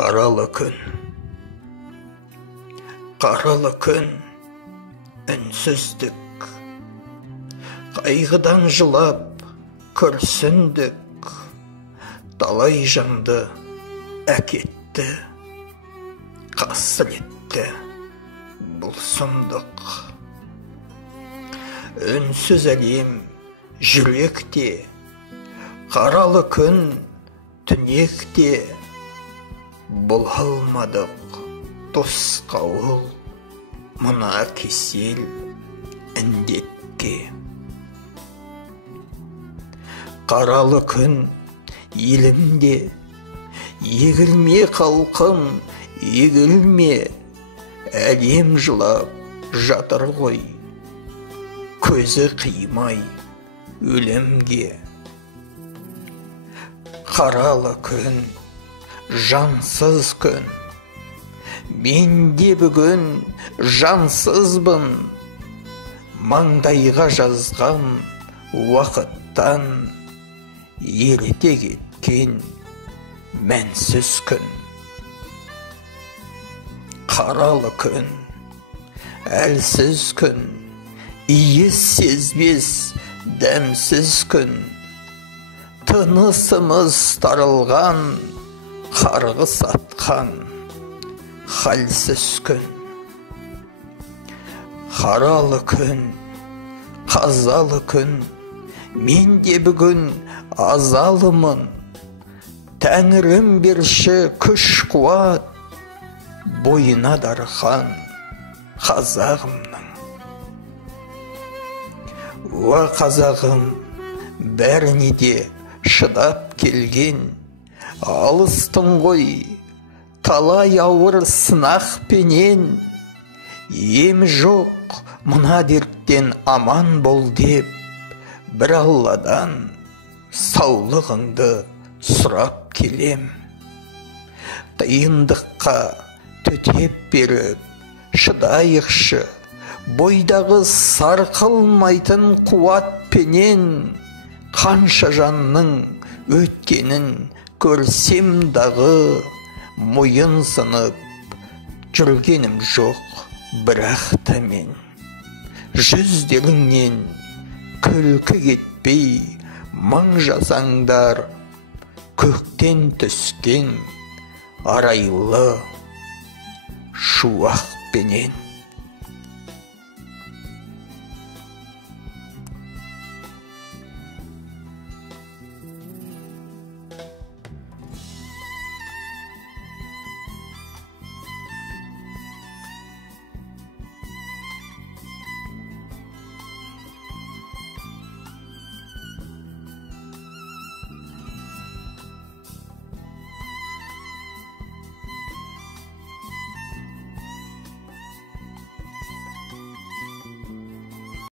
Қаралы күн, үнсіздік, қайғыдан жылап күрсіндік, талай жанды әкетті, қасіретті бұл сұмдық. Үнсіз әлем жүректе, қаралы күн түнекте, бұл алмадық тосқауыл мына кесел індетке. Қаралы күн елімде, егілме халқым, егілме, әлем жылап жатыр ғой, көзі қимай өлімге. Қаралы күн, жансыз күн, мен де бүгін жансызбын, маңдайға жазған уақыттан ерте кеткен мәнсіз күн. Қаралы күн, әлсіз күн, иіс сезбес дәмсіз күн, тынысымыз тарылған, қарғыс атқан халсіз күн. Қаралы күн, қазалы күн, мен де бүгін азалымын, Тәңірім берші күш қуат, бойына дархан қазағымның. Уа қазағым, бәріне де шыдап келген, алыстың ғой талай ауыр сынақпенен, ем жоқ мына дерттен аман бол деп, бір Алладан саулығыңды сұрап келем. Тиындыққа төтеп беріп шыдайықшы, бойдағы сарқылмайтын қуатпенен, қанша жанның өткенін көрсем дағы, мойын сынып жүргенім жоқ бірақ та мен. Жүздеріңнен күлкі кетпей мың жасаңдар, көктен түскен арайлы шуақпенен.